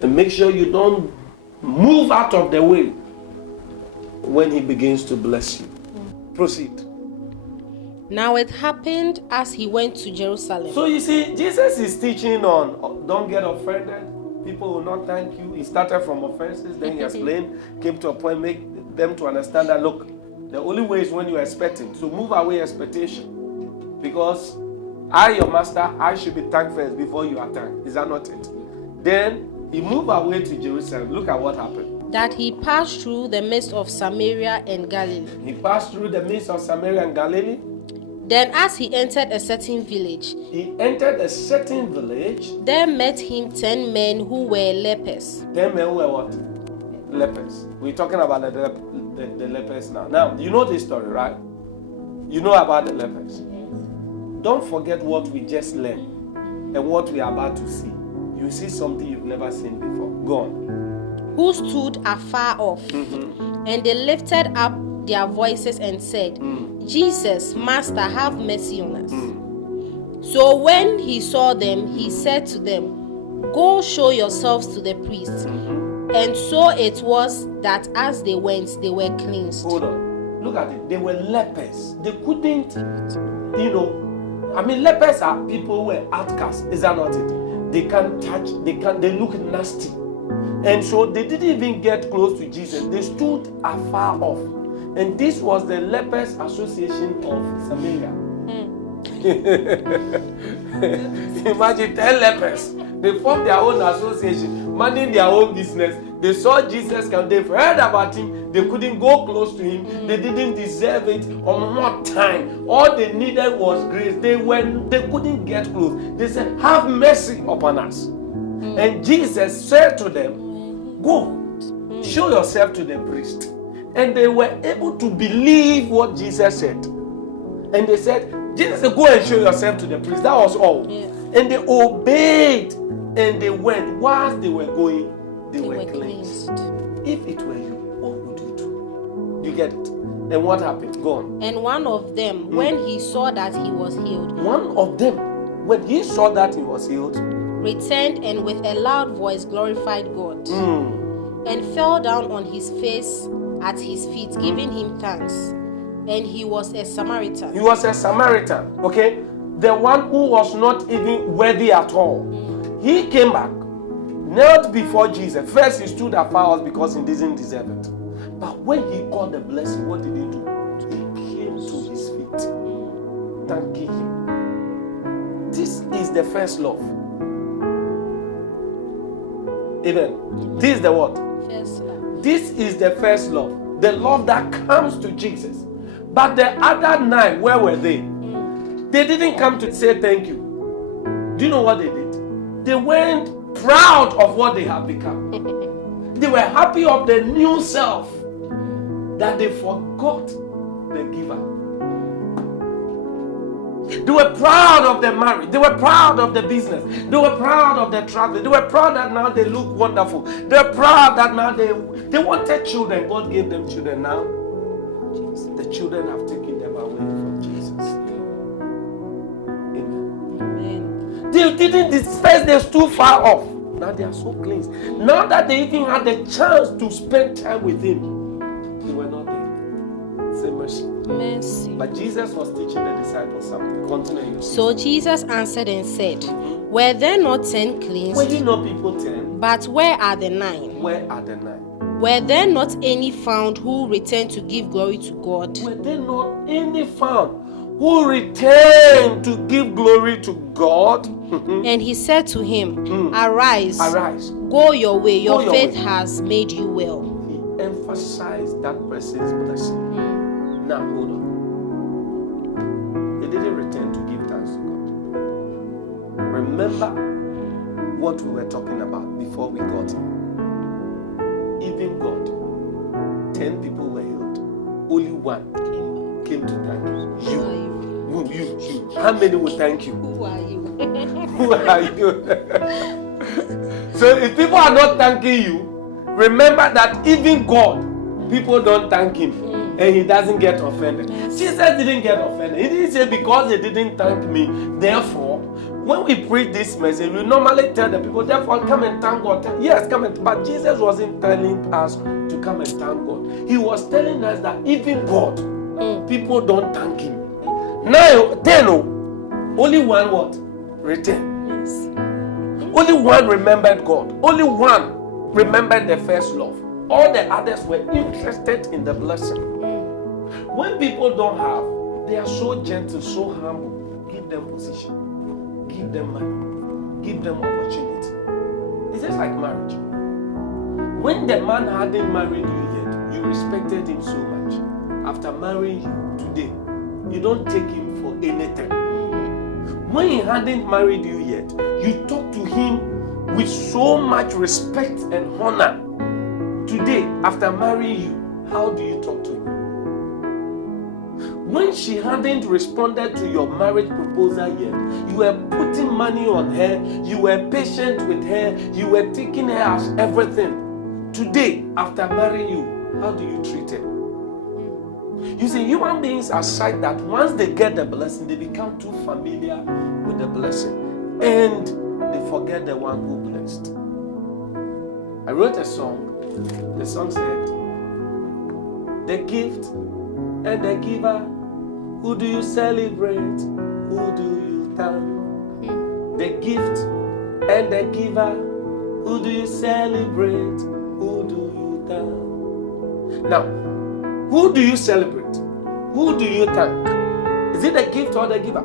And make sure you don't move out of the way when he begins to bless you. Proceed. Now it happened as he went to Jerusalem. So you see, Jesus is teaching on don't get offended. People will not thank you. He started from offenses, then he explained, came to a point, make them to understand that, look, the only way is when you're expecting. So move away expectation. Because I, your master, I should be thanked first before you are thanked. Is that not it? Then he moved away to Jerusalem. Look at what happened. That he passed through the midst of Samaria and Galilee. He passed through the midst of Samaria and Galilee. Then as he entered a certain village, there met him 10 men who were lepers. 10 men who were what? Lepers. We're talking about the lepers now. Now, you know this story, right? You know about the lepers. Don't forget what we just learned and what we are about to see. You see something you've never seen before. Go on. Who stood afar off, and they lifted up their voices and said, Jesus, Master, have mercy on us. So when he saw them, he said to them, Go show yourselves to the priests. And so it was that as they went, they were cleansed. Hold on. Look at it. They were lepers. They couldn't, lepers are people who were outcasts. Is that not it? They can't touch, they look nasty. And so they didn't even get close to Jesus. They stood afar off. And this was the Lepers Association of Samaria. Imagine 10 lepers. They formed their own association, minding their own business. They saw Jesus come. They've heard about him. They couldn't go close to him. They didn't deserve it or more time. All they needed was grace. They couldn't get close. They said, have mercy upon us. And Jesus said to them, go, show yourself to the priest. And they were able to believe what Jesus said. And they said, Jesus said, go and show yourself to the priest. That was all. Yeah. And they obeyed. And they went. Whilst they were going, they were cleansed. If it were you, what would you do? You get it? And what happened? Go on. And one of them, when he saw that he was healed. One of them, when he saw that he was healed, returned and with a loud voice glorified God. And fell down on his face at his feet, giving him thanks. And he was a Samaritan. He was a Samaritan, okay? The one who was not even worthy at all. He came back, knelt before Jesus. First he stood afar off because he didn't deserve it. But when he got the blessing, what did he do? He came to his feet, thanking him. This is the first love. Amen. This is the what? First love. This is the first love. The love that comes to Jesus. But the other 9, where were they? They didn't come to say thank you. Do you know what they did? They weren't proud of what they have become. They were happy of the new self that they forgot the giver. They were proud of the marriage. They were proud of the business. They were proud of the traveling. They were proud that now they look wonderful. They were proud that now they wanted children. God gave them children. Now the children have taken them away from Jesus. Amen. They didn't disperse. They stood far off. Now they are so cleansed. Now that they even had the chance to spend time with him, they were not there. Say mercy. Mercy. But Jesus was teaching the disciples something. Continue. So Jesus answered and said, were there not 10 cleansed? Well, you know people 10. But where are the 9? Where are the 9? Were there not any found who returned to give glory to God? Were there not any found who returned to give glory to God? And he said to him, Arise, go your way, your faith has made you well. He emphasized that person's blessing. Now hold on. He didn't return to give thanks to God. Remember what we were talking about before we got here. Even God, 10 people were healed. Only one came to thank you. You. How many will thank you? Who are you? Who are you? So if people are not thanking you, remember that even God, people don't thank him. And he doesn't get offended. Yes. Jesus didn't get offended. He didn't say because they didn't thank me, therefore, When we preach this message, we normally tell the people, therefore, come and thank God. Yes, come and. But Jesus wasn't telling us to come and thank God. He was telling us that even God, people don't thank Him. 9, 10, only one what? Return. Yes. Only one remembered God. Only one remembered the first love. All the others were interested in the blessing. When people don't have, they are so gentle, so humble. Give them position. Give them money. Give them opportunity. It's just like marriage. When the man hadn't married you yet, you respected him so much. After marrying you today, you don't take him for anything. When he hadn't married you yet, you talk to him with so much respect and honor. Today, after marrying you, how do you talk to him? When she hadn't responded to your marriage proposal yet, you were putting money on her, you were patient with her, you were taking her as everything. Today, after marrying you, how do you treat her? You see, human beings are such that once they get the blessing, they become too familiar with the blessing and they forget the one who blessed. I wrote a song. The song said, the gift and the giver, who do you celebrate? Who do you thank? The gift and the giver, who do you celebrate? Who do you thank? Now, who do you celebrate? Who do you thank? Is it the gift or the giver?